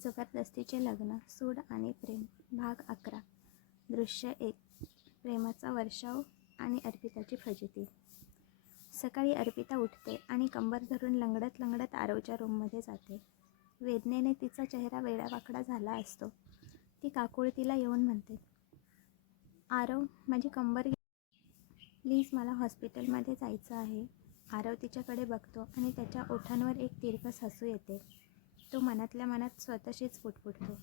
जबरदस्तीचे लग्न, सूड आणि प्रेम, भाग 11. दृश्य 1. प्रेमाचा वर्षाव आणि अर्पिताची फजिती. सकाळी अर्पिता उठते आणि कंबर धरून लंगडत लंगडत आरवच्या रूममध्ये जाते. वेदनेने तिचा चेहरा वेडावाकडा झाला असतो. ती काकुळतीला येऊन म्हणते, आरव, माझी कंबर प्लीज, मला हॉस्पिटलमध्ये जायचं आहे. आरव तिच्याकडे बघतो आणि त्याच्या ओठांवर एक तिरकस हसू येते. तो मनातल्या मनात स्वतःशीच पुटपुटतो,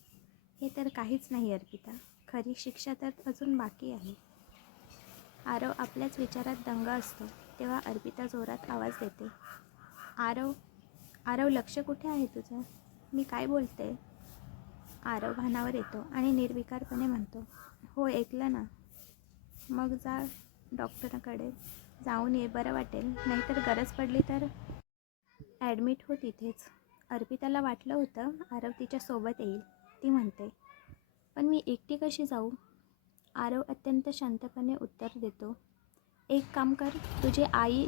हे तर काहीच नाही अर्पिता, खरी शिक्षा तर अजून बाकी आहे. आरव आपल्याच विचारात दंग असतो तेव्हा अर्पिता जोरात आवाज देते, आरव, आरव, लक्ष कुठे आहे तुझं? मी काय बोलते? आरव भानावर येतो आणि निर्विकारपणे म्हणतो, हो, ऐकलं ना. मग जा डॉक्टरकडे जाऊन ये, बरं वाटेल. नाहीतर गरज पडली तर ॲडमिट हो तिथेच. अर्पिताला वाटलं होतं आरव तिच्या सोबत येईल. ती म्हणते, पण मी एकटी कशी जाऊ? आरव अत्यंत शांतपणे उत्तर देतो, एक काम कर, तुझी आई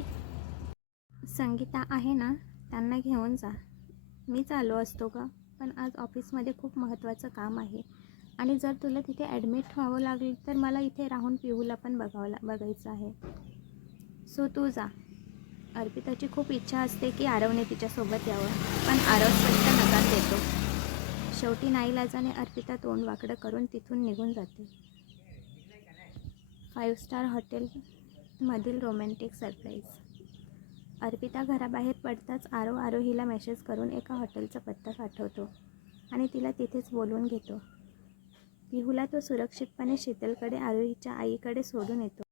संगीता आहे ना, त्यांना घेऊन जा. मीच आलो असतो का, पण आज ऑफिसमध्ये खूप महत्त्वाचं काम आहे आणि जर तुला तिथे ॲडमिट व्हावं लागेल तर मला इथे राहून पिहूला पण बघायचं आहे. सो तू जा. अर्पिताची खूप इच्छा असते की आरवने तिच्यासोबत यावं, पण आरव स्पष्ट नकार देतो. शेवटी नाईलाजाने अर्पिता तोंड वाकडं करून तिथून निघून जाते. 5 स्टार हॉटेलमधील रोमॅन्टिक सरप्राईज. अर्पिता घराबाहेर पडताच आरव आरोहीला मेसेज करून एका हॉटेलचा पत्ता पाठवतो आणि तिला तिथेच बोलवून घेतो. पिहूला तो सुरक्षितपणे शीतलकडे आरोहीच्या आईकडे सोडून येतो.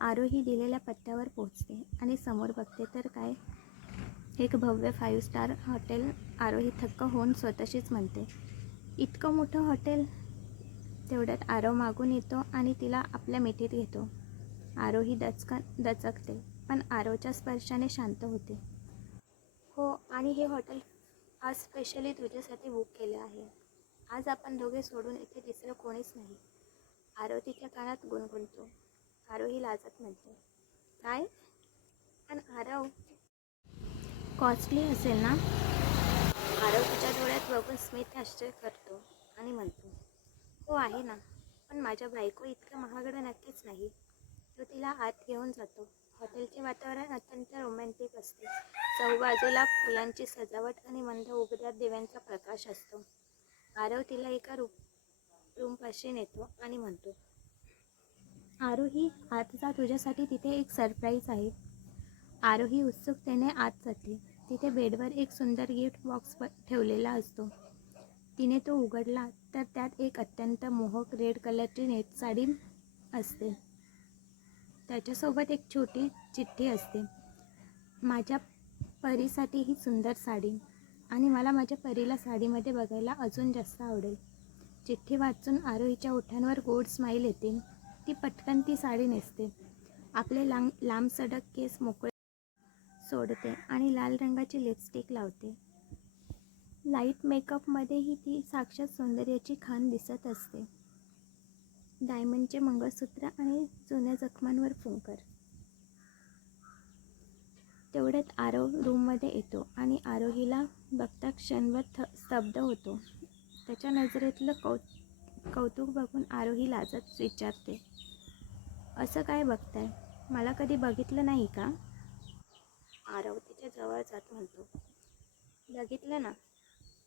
आरोही दिलेल्या पत्त्यावर पोहोचते आणि समोर बघते तर काय, एक भव्य 5 स्टार हॉटेल. आरोही थक्क होऊन स्वतःशीच म्हणते, इतकं मोठं हॉटेल. तेवढ्यात आरव मागून येतो आणि तिला आपल्या मिठीत घेतो. आरोही दचकते, पण आरवच्या स्पर्शाने शांत होते. हो, आणि हे हॉटेल आज स्पेशली तुझ्यासाठी बुक केले आहे. आज आपण दोघे सोडून इथे तिसरं कोणीच नाही. आरव तिच्या कानात गुणगुणतो. आरोही लाजत म्हणते, काय? पण आरव, कॉस्टली असेल ना? आरव तिच्या डोळ्यात बघून स्मित आश्चर्य करतो आणि म्हणतो, हो आहे ना, पण माझ्या बायको इतकं महागडं नक्कीच नाही. तो तिला आत घेऊन जातो. हॉटेलचे वातावरण अत्यंत रोमॅन्टिक असते. चहूबाजूला फुलांची सजावट आणि मंद उघड्या दिव्यांचा प्रकाश असतो. आरव तिला एका रूमपाशी नेतो आणि म्हणतो, आरोही, आत जा, तुझ्यासाठी तिथे एक सरप्राईज आहे. आरोही उत्सुकतेने आत जाते. तिथे बेडवर एक सुंदर गिफ्ट बॉक्स ठेवलेला असतो. तिने तो उघडला तर त्यात एक अत्यंत मोहक रेड कलरची नेट साडी असते. त्याच्यासोबत एक छोटी चिठ्ठी असते, माझ्या परीसाठी ही सुंदर साडी, आणि मला माझ्या परीला साडीमध्ये बघायला अजून जास्त आवडेल. चिठ्ठी वाचून आरोहीच्या ओठांवर गोड स्माईल येते. ती पटकन ती साडी नेसते. आपले लांब सडक केस मोकळे सोडते आणि लाल रंगाची लिपस्टिक लावते. लाईट मेकअपमध्येही ती साक्षात सौंदर्याची खान दिसत असते. डायमंडचे मंगळसूत्र आणि जुन्या जखमांवर फुंकर. तेवढ्यात आरव रूममध्ये येतो आणि आरोहीला बघता क्षणभर स्तब्ध होतो. त्याच्या नजरेतलं कौतुक बघून आरोही लाजत विचारते, असं काय बघताय? मला कधी बघितलं नाही का? आरव तिच्या जवळ जात म्हणतो, बघितलं ना,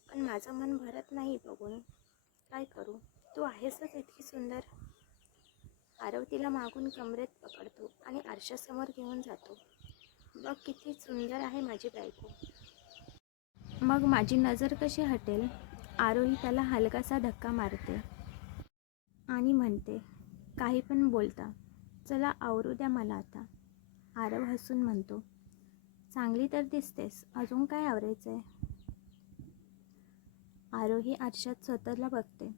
पण माझं मन भरत नाही बघून. काय करू, तू आहेसच इतकी सुंदर. आरव तिला मागून कमरेत पकडतो आणि आरशासमोर घेऊन जातो. बघ किती सुंदर आहे माझी बायको. मग माझी नजर कशी हटेल? आरोही त्याला हलकासा धक्का मारते आणि म्हणते, काही पण बोलता, चला आवरू द्या मला आता. आरव हसून म्हणतो, चांगली तर दिसतेस, अजून काय आवरायचंय? आरोही आरशात स्वतःला बघते.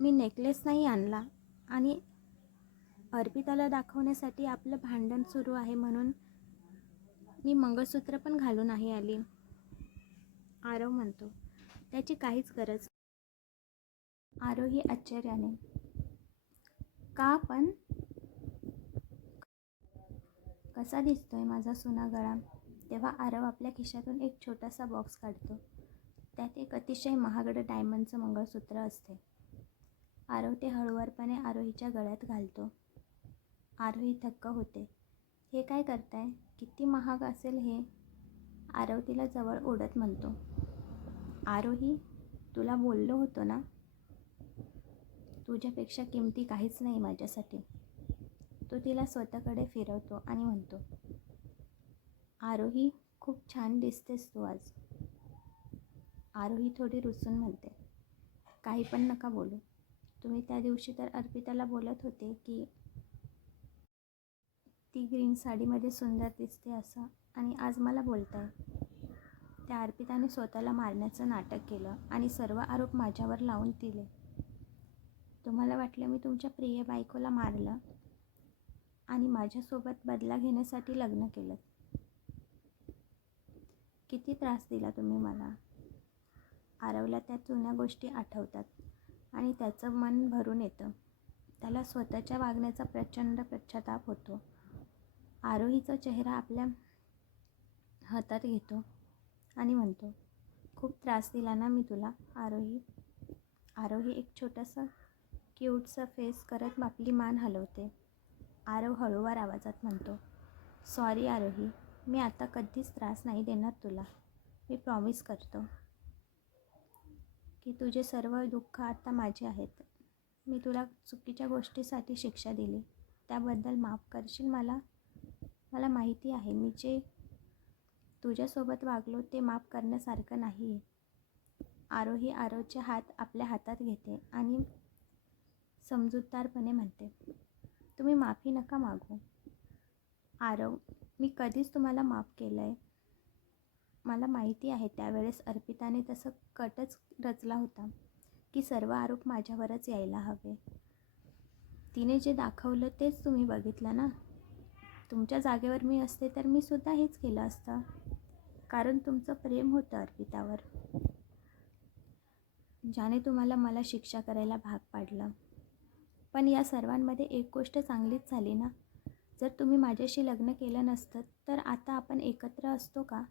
मी नेकलेस नाही आणला आणि अर्पिताला दाखवण्यासाठी आपलं भांडण सुरू आहे म्हणून मी मंगळसूत्र पण घालून नाही आली. आरव म्हणतो, त्याची काहीच गरज. आरोही आश्चर्याने, का पण? कसा दिसतोय माझा सोना गळा? तेव्हा आरव आपल्या खिशातून एक छोटासा बॉक्स काढतो. त्यात एक अतिशय महागडं डायमंडचं मंगळसूत्र असते. आरव ते हळुवारपणे आरोहीच्या गळ्यात घालतो. आरोही थक्क होते. हे काय करताय? किती महाग असेल हे? आरव तिला जवळ ओढत म्हणतो. आरोही, तुला बोललो होतो ना, तुझ्यापेक्षा किमती काहीच नाही माझ्यासाठी. तो तिला स्वतःकडे फिरवतो आणि म्हणतो, आरोही, खूप छान दिसतेस तू आज. आरोही थोडी रुसून म्हणते, काही पण नका बोलू. तुम्ही त्या दिवशी तर अर्पिताला बोलत होते की ती ग्रीन साडीमध्ये सुंदर दिसते असं, आणि आज मला बोलताय. त्या अर्पिताने स्वतःला मारण्याचं नाटक केलं आणि सर्व आरोप माझ्यावर लावून दिले. तुम्हाला वाटलं मी तुमच्या प्रिय बायकोला मारलं आणि माझ्यासोबत बदला घेण्यासाठी लग्न केलं. किती त्रास दिला तुम्ही मला. आरवला त्या जुन्या गोष्टी आठवतात आणि त्याचं मन भरून येतं. त्याला स्वतःच्या वागण्याचा प्रचंड पश्चाताप होतो. आरोहीचा चेहरा आपल्या हातात घेतो आणि म्हणतो, खूप त्रास दिला ना मी तुला आरोही. आरोही एक छोटंसं क्यूटचं फेस करत आपली मान हलवते. आरव हळूवार आवाजात म्हणतो, सॉरी आरोही, मी आता कधीच त्रास नाही देणार तुला. मी प्रॉमिस करतो की तुझे सर्व दुःख आता माझे आहेत. मी तुला चुकीच्या गोष्टीसाठी शिक्षा दिली, त्याबद्दल माफ करशील मला? मला माहिती आहे मी जे तुझ्यासोबत वागलो ते माफ करण्यासारखं नाही आहे. आरोही आरवचे हात आपल्या हातात घेते आणि समजूतदारपणे म्हणते, तुम्ही माफी नका मागू. आरव, मी कधीच तुम्हाला माफ केलं आहे. मला माहिती आहे त्यावेळेस अर्पिताने तसं कटच रचला होता की सर्व आरोप माझ्यावरच यायला हवे. तिने जे दाखवलं तेच तुम्ही बघितलं ना. तुमच्या जागेवर मी असते तर मी सुद्धा हेच केलं असतं, कारण तुमचं प्रेम होतं अर्पितावर, ज्याने तुम्हाला मला शिक्षा करायला भाग पाडलं. पण या सर्वांमध्ये एक गोष्ट चांगलीच झाली ना. जर तुम्ही माझ्याशी लग्न केलं नसतं तर आता आपण एकत्र असतो का?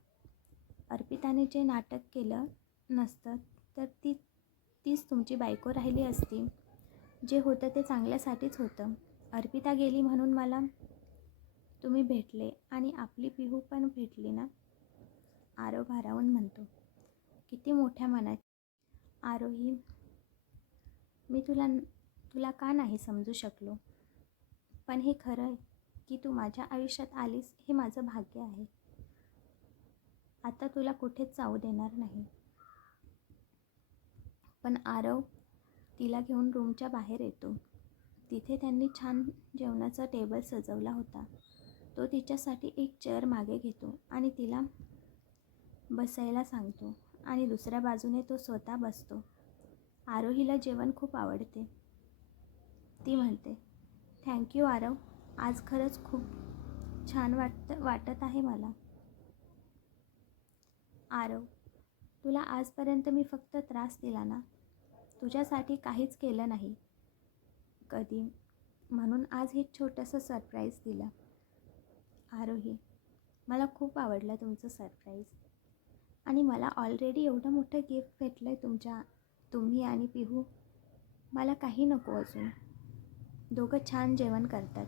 अर्पिताने जे नाटक केलं नसतं तर तीच तुमची बायको राहिली असती. जे होतं ते चांगल्यासाठीच होतं. अर्पिता गेली म्हणून मला तुम्ही भेटले आणि आपली पिहू पण भेटली ना. आरव भारावून म्हणतो, किती मोठ्या मनाची. आरोही, मी तुला का नाही समजू शकलो. पण हे खरं आहे की तू माझ्या आयुष्यात आलीस हे माझं भाग्य आहे. आता तुला कुठेच जाऊ देणार नाही. पण आरव तिला घेऊन रूमच्या बाहेर येतो. तिथे त्यांनी छान जेवणाचा टेबल सजवला होता. तो तिच्यासाठी एक चेअर मागे घेतो आणि तिला बसायला सांगतो आणि दुसऱ्या बाजूने तो स्वतः बसतो. आरोहीला जेवण खूप आवडते. ती म्हणते, थँक्यू आरव, आज खरंच खूप छान वाटत आहे मला. आरव, तुला आजपर्यंत मी फक्त त्रास दिला ना, तुझ्यासाठी काहीच केलं नाही कधी, म्हणून आज हे छोटंसं सरप्राईज दिलं. आरोही, मला खूप आवडलं तुमचं सरप्राईज, आणि मला ऑलरेडी एवढं मोठं गिफ्ट भेटलं आहे तुम्ही आणि पिहू. मला काही नको अजून. दोघं छान जेवण करतात.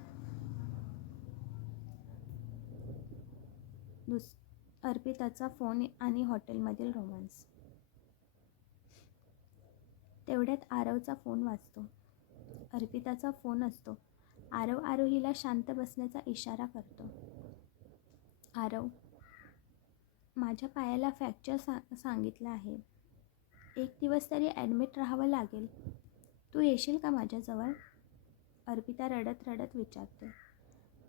अर्पिताचा फोन आणि हॉटेलमधील रोमांस. तेवढ्यात आरवचा फोन वाजतो. अर्पिताचा फोन असतो. आरव आरोहीला शांत बसण्याचा इशारा करतो. आरव, माझ्या पायाला फ्रॅक्चर सांगितलं आहे. 1 दिवस तरी ॲडमिट राहावं लागेल. तू येशील का माझ्याजवळ? अर्पिता रडत रडत विचारते.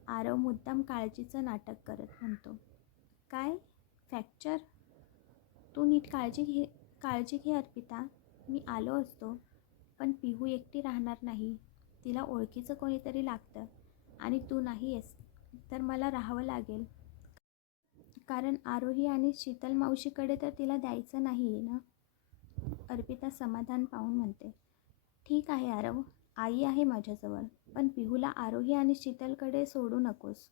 आरव मुद्दाम काळजीचं नाटक करत म्हणतो, काय फ्रॅक्चर? तू नीट काळजी घे अर्पिता. मी आलो असतो, पण पिहू एकटी राहणार नाही. तिला ओळखीचं कोणीतरी लागतं आणि तू नाही आहेस तर मला राहावं लागेल, कारण आरोही आणि शीतल मावशीकडे तर तिला द्यायचं नाही आहे ना. अर्पिता समाधान पाहून म्हणते, ठीक आहे आरव, आई आहे माझ्याजवळ, पण पिहूला आरोही आणि शीतलकडे सोडू नकोस,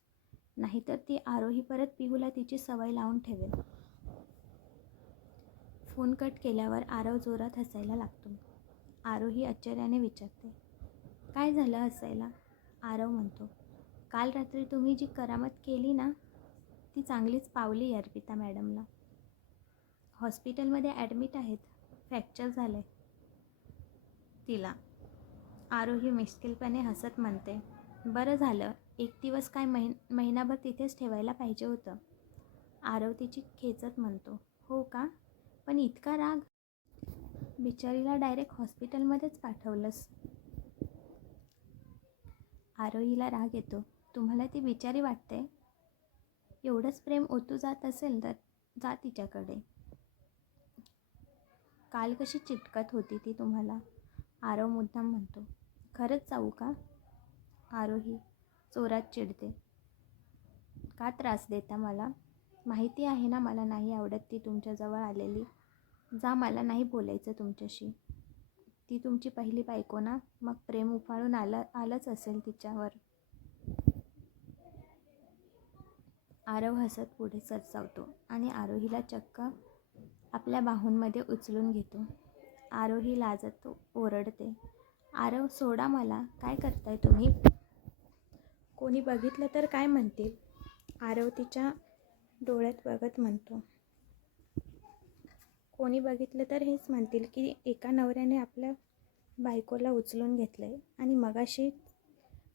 नाहीतर ती आरोही परत पिहूला तिची सवय लावून ठेवेल. फोन कट केल्यावर आरव जोरात हसायला लागतो. आरोही आश्चर्याने विचारते, काय झालं हसायला? आरव म्हणतो, काल रात्री तुम्ही जी करामत केली ना, ती चांगलीच पावली अर्पिता मॅडमला. हॉस्पिटलमध्ये ॲडमिट आहेत, फ्रॅक्चर झालं आहे तिला. आरोही मिश्किलपणे हसत म्हणते, बरं झालं, एक दिवस काय महिनाभर तिथेच ठेवायला पाहिजे होतं. आरव तिची खेचत म्हणतो, हो का? पण इतका राग? बिचारीला डायरेक्ट हॉस्पिटलमध्येच पाठवलंस. आरोहीला राग येतो. तुम्हाला ती बिचारी वाटते? एवढंच प्रेम ओतू जात असेल तर जा तिच्याकडे. काल कशी चिटकत होती ती तुम्हाला? आरव मुद्दाम म्हणतो. खरंच जाऊ का? आरोही जोरात चिडते. का त्रास देता मला? माहिती आहे ना मला नाही आवडत ती तुमच्याजवळ आलेली. जा, मला नाही बोलायचं तुमच्याशी. ती तुमची पहिली बायको ना, मग प्रेम उफाळून आलंच असेल तिच्यावर. आरव हसत पुढे सरसावतो आणि आरोहीला चक्क आपल्या बाहूंमध्ये उचलून घेतो. आरोही लाजत ओरडते, आरव सोडा मला, काय करताय तुम्ही? कोणी बघितलं तर काय म्हणतील? आरव तिच्या डोळ्यात बघत म्हणतो, कोणी बघितलं तर हेच म्हणतील की एका नवऱ्याने आपल्या बायकोला उचलून घेतलंय. आणि मगाशी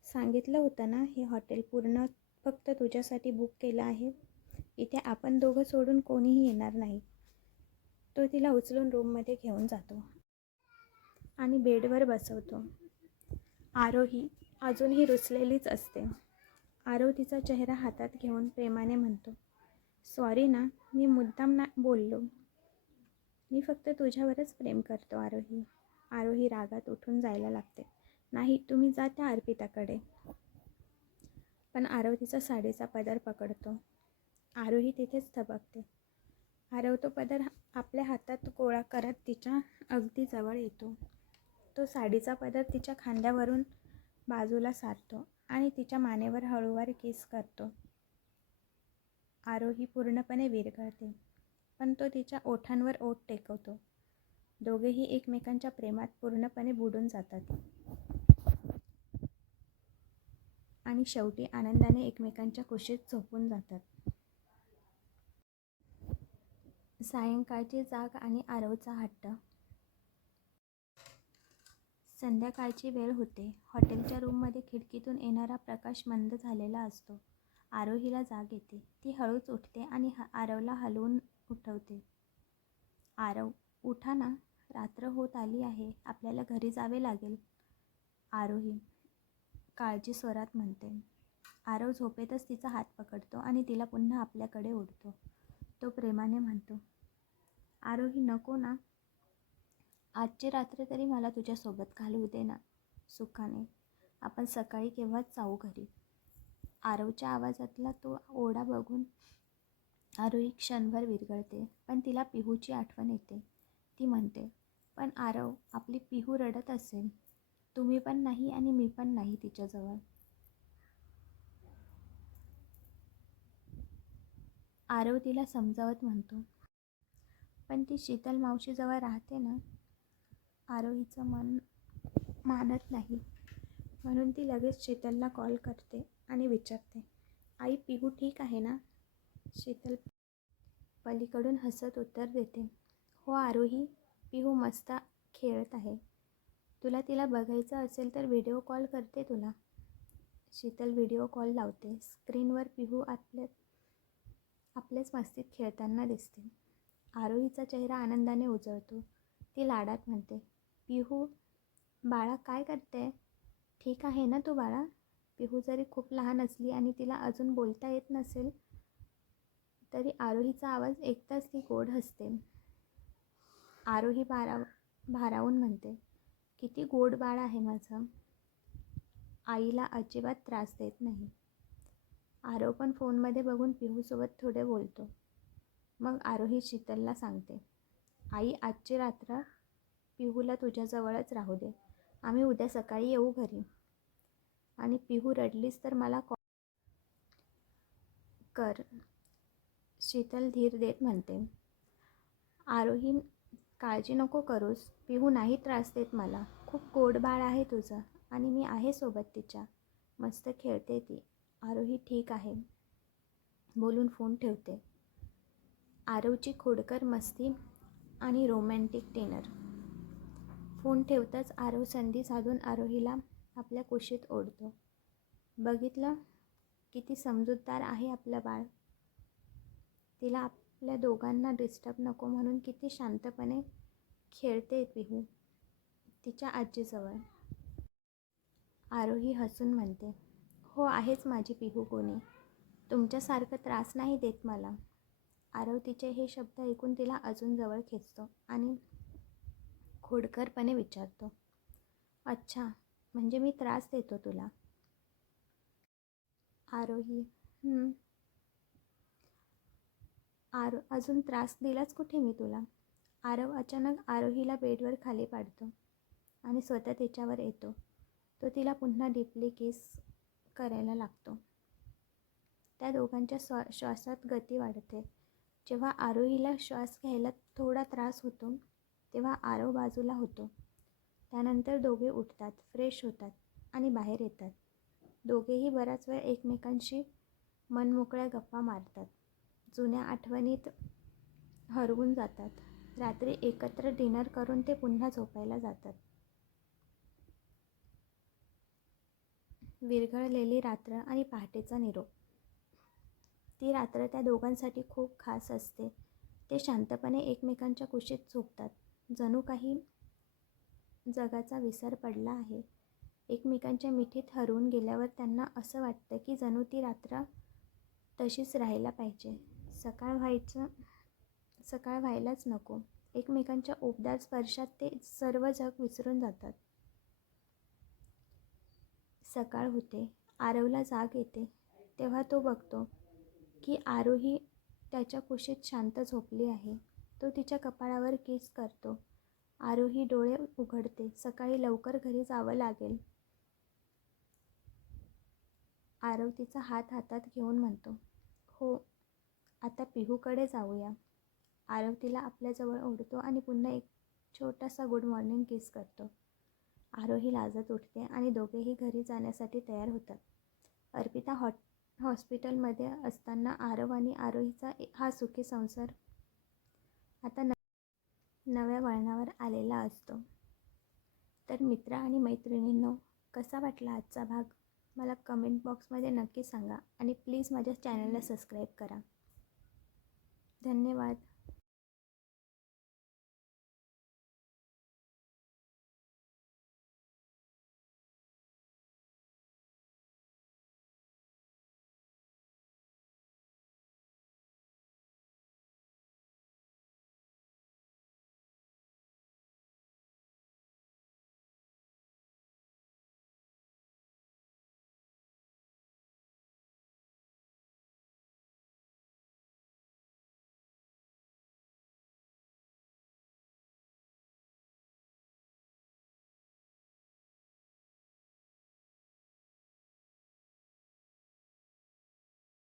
सांगितलं होतं ना, हे हॉटेल पूर्ण फक्त तुझ्यासाठी बुक केलं आहे. इथे आपण दोघं सोडून कोणीही येणार नाही. तो तिला उचलून रूममध्ये घेऊन जातो आणि बेडवर बसवतो. आरोही अजूनही रुसलेलीच असते. आरव तिचा चेहरा हातात घेऊन प्रेमाने म्हणतो, सॉरी ना, मी मुद्दाम बोललो. मी फक्त तुझ्यावरच प्रेम करतो आरोही. आरोही रागात उठून जायला लागते. नाही, तुम्ही जा त्या अर्पिताकडे. पण आरव तिचा साडीचा पदर पकडतो. आरोही तिथेच थबकते. आरव तो पदर आपल्या हातात गोळा करत तिच्या अगदी जवळ येतो. तो साडीचा पदर तिच्या खांद्यावरून बाजूला सारतो आणि तिच्या मानेवर हळूवार किस करतो. आरोही पूर्णपणे विरघळते, पण तो तिच्या ओठांवर ओठ टेकवतो. दोघेही एकमेकांच्या प्रेमात पूर्णपणे बुडून जातात आणि शेवटी आनंदाने एकमेकांच्या कुशीत झोपून जातात. सायंकाळची जाग आणि आरवचा हट्ट. संध्याकाळची वेळ होते. हॉटेलच्या रूममध्ये खिडकीतून येणारा प्रकाश मंद झालेला असतो. आरोहीला जाग येते. ती हळूच उठते आणि आरवला हलवून उठवते. आरव, उठा ना, रात्र होत आली आहे, आपल्याला घरी जावे लागेल. आरोही काळजी स्वरात म्हणते. आरव झोपेतच तिचा हात पकडतो आणि तिला पुन्हा आपल्याकडे ओढतो. तो प्रेमाने म्हणतो, आरोही नको ना, आजची रात्र तरी मला तुझ्यासोबत घालवू दे ना सुखाने. आपण सकाळी केव्हाच जाऊ घरी. आरवच्या आवाजातला तो ओढा बघून आरोही क्षणभर विरघळते, पण तिला पिहूची आठवण येते. ती म्हणते, पण आरव, आपली पिहू रडत असेल. तुम्ही पण नाही आणि मी पण नाही तिच्याजवळ. आरव तिला समजावत म्हणतो, पण ती शीतल मावशीजवळ राहते ना. आरोहीचं मन मानत नाही, म्हणून ती लगेच शीतलला कॉल करते आणि विचारते, आई, पिहू ठीक आहे ना? शीतल पलीकडून हसत उत्तर देते, हो आरोही, पिहू मस्त खेळत आहे. तुला तिला बघायचं असेल तर व्हिडिओ कॉल करते तुला. शीतल व्हिडिओ कॉल लावते. स्क्रीनवर पिहू आपल्याच मस्तीत खेळताना दिसते. आरोहीचा चेहरा आनंदाने उजळतो. ती लाडात म्हणते, पिहू बाळा, काय करते? ठीक आहे ना तू बाळा? पिहू जरी खूप लहान असली आणि तिला अजून बोलता येत नसेल तरी आरोहीचा आवाज ऐकताच ती गोड हसते. आरोही भारावून म्हणते, किती गोड बाळ आहे माझं. आईला अजिबात त्रास देत नाही. आरव पण फोनमध्ये बघून पिहूसोबत थोडे बोलतो. मग आरोही शीतलला सांगते, आई, आजची रात्र पिहूला तुझ्याजवळच राहू दे. आम्ही उद्या सकाळी येऊ घरी. आणि पिहू रडलीस तर मला कॉल कर. शीतल धीर देत म्हणते. आरोही, काळजी नको करूस, पिहू नाही त्रास देत मला. खूप गोड बाळ आहे तुझं आणि मी आहे सोबत तिच्या. मस्त खेळते ती. आरोही ठीक आहे बोलून फोन ठेवते. आरवची खोडकर मस्ती आणि रोमॅन्टिक डिनर. फोन ठेवताच आरव संधी साधून आरोहीला आपल्या कुशीत ओढतो. बघितलं किती समजूतदार आहे आपलं बाळ. तिला आपल्या दोघांना डिस्टर्ब नको म्हणून किती शांतपणे खेळते पिहू तिच्या आजीजवळ. आरोही हसून म्हणते, हो आहेच माझी पिहू कोणी. तुमच्यासारखं त्रास नाही देत मला. आरव तिचे हे शब्द ऐकून तिला अजून जवळ खेचतो आणि खोडकरपणे विचारतो, अच्छा म्हणजे मी त्रास देतो तुला. आरोही अजून त्रास दिलाच कुठे मी तुला. आरव अचानक आरोहीला बेडवर खाली पाडतो आणि स्वतः तिच्यावर येतो. तो तिला पुन्हा डीपली किस करायला लागतो. त्या दोघांच्या श्वासात गती वाढते. जेव्हा आरोहीला श्वास घ्यायला थोडा त्रास होतो तेव्हा आरव बाजूला होतो. त्यानंतर दोघे उठतात, फ्रेश होतात आणि बाहेर येतात. दोघेही बराच वेळ एकमेकांशी मनमोकळ्या गप्पा मारतात. जुन्या आठवणीत हरवून जातात. रात्री एकत्र डिनर करून ते पुन्हा झोपायला जातात. विरघळलेली रात्र आणि पहाटेचा निरोप. ती रात्र त्या दोघांसाठी खूप खास असते. ते शांतपणे एकमेकांच्या कुशीत झोपतात. जणू काही जगाचा विसर पडला आहे. एकमेकांच्या मिठीत हरवून गेल्यावर त्यांना असं वाटतं की जणू ती रात्र तशीच राहायला पाहिजे. सकाळ व्हायलाच नको. एकमेकांच्या उबदार स्पर्शात ते सर्व जग विसरून जातात. सकाळ होते. आरवला जाग येते. तेव्हा तो बघतो की आरोही त्याच्या कुशीत शांत झोपली आहे. तो तिच्या कपाळावर किस करतो. आरोही डोळे उघडते. सकाळी लवकर घरी जावं लागेल. आरव तिचा हात हातात घेऊन म्हणतो, हो आता पिहूकडे जाऊया. आरव तिला आपल्याजवळ ओढतो आणि पुन्हा एक छोटासा गुड मॉर्निंग किस करतो. आरोही लाजत उठते आणि दोघेही घरी जाण्यासाठी तयार होतात. अर्पिता हॉस्पिटलमध्ये असताना आरव आणि आरोहीचा हा सुखी संसार आता नव्या वळणावर आलेला असतो. तर मित्र आणि मैत्रिणींनो, कसा वाटला आजचा भाग मला कमेंट बॉक्समध्ये नक्की सांगा आणि प्लीज माझ्या चॅनलला सबस्क्राईब करा. धन्यवाद.